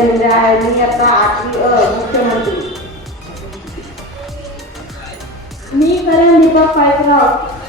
आहे. मी आता आठवी मुख्यमंत्री. मी करण दीपक पायकराव.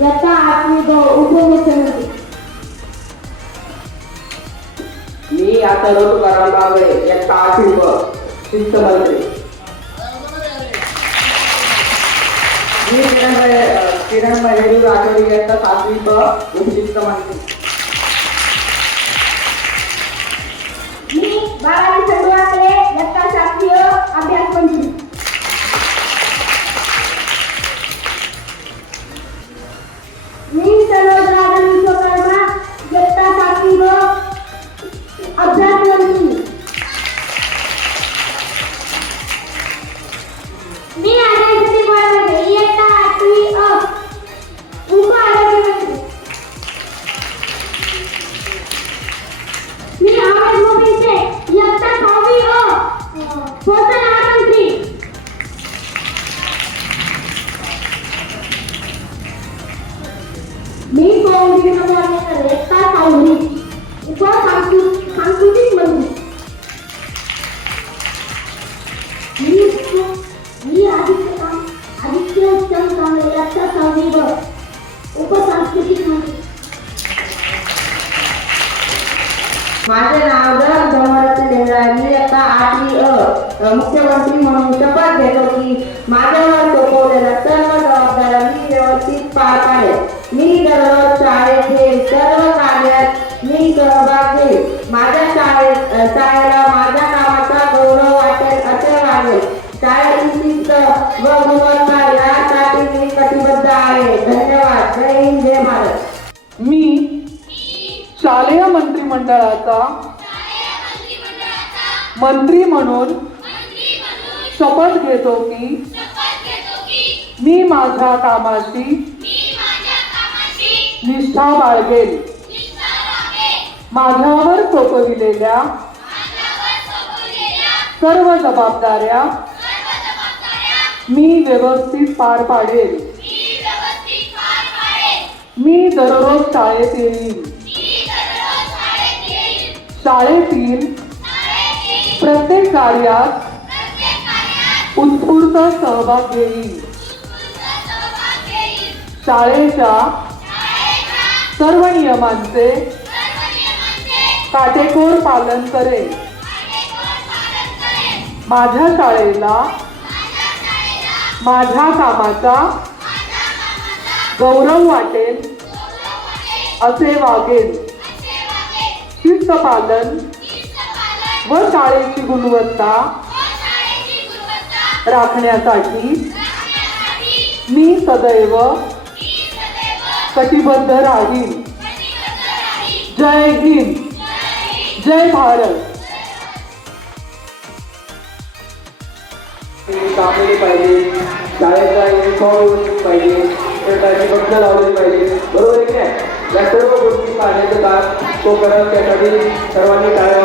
इयत्ता आठवी उपमुख्यमंत्री. मी आता तुकाराम कांबळे इयत्ता आठवी ब शिस्तमंत्री मी किरण किरण बहेरू राठोड इयत्ता सातवी ब उपशिष्टमंत्री. मी बालाजी खंडवाळे इयत्ता सातवी माझे नाव दर जमवण्यात लिहिले आहे मी आता आठवी अ, मुख्यमंत्री म्हणून शपथ घेतो की माझ्यावर सोपवलेल्या सर्व जबाबदाऱ्या मी व्यवस्थित पार पाडेल मी दररोज शाळेतील सर्व कार्यात मी सहभाग घेईल माझ्या शाळेत शाळेला माझ्या कामाचा गौरव वाटेल असे वागेल शाळेची शिस्त व गुणवत्ता यासाठी मी कटिबद्ध आहे. धन्यवाद. जय हिंद जय भारत. मी शालेय मंत्रिमंडळाचा मंत्री म्हणून शपथ घेतो की मी माझ्या कामाशी निष्ठा बाळगेल माझ्यावर सोपविलेल्या सर्व जबाबदाऱ्या मी व्यवस्थित पार पाडेल मी दररोज शाळेत येईन. शाळेतील प्रत्येक कार्यात उत्स्फूर्त सहभाग घेईल. शाळेच्या सर्व नियमांचे काटेकोर पालन करेन माझ्या शाळेला माझ्या कामाचा गौरव वाटेल असे वागेल. शिस्त पालन व शाळेची गुणवत्ता राखण्यासाठी मी सदैव कटिबद्ध राहील जय हिंद. जय भारत. कापली पाहिजे शाळेचा युनिफॉर्म व्यवस्थित पाहिजे शर्टाची बंद लावली पाहिजे. बरोबर आहे की नाही? या सर्व गोष्टी पाहण्याचं काम तो करत त्यासाठी सर्वांनी टाळ्या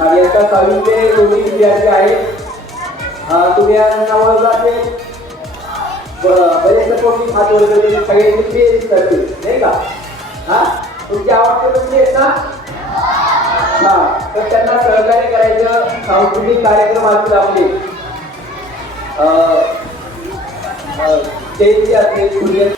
आणि आता सहावीचे दोन्ही विद्यार्थी आहेत. अं, तुम्ही या नवजाते बरेच म्हणजे कोणी हात वगैरे सगळे तुमचे करतील नाही का? हा? तुमची आवडते म्हणजे आहेत ना? हा तर त्यांना सहकार्य करायचं सांस्कृतिक कार्यक्रम असतील आपले. जयंती असेल सूर्य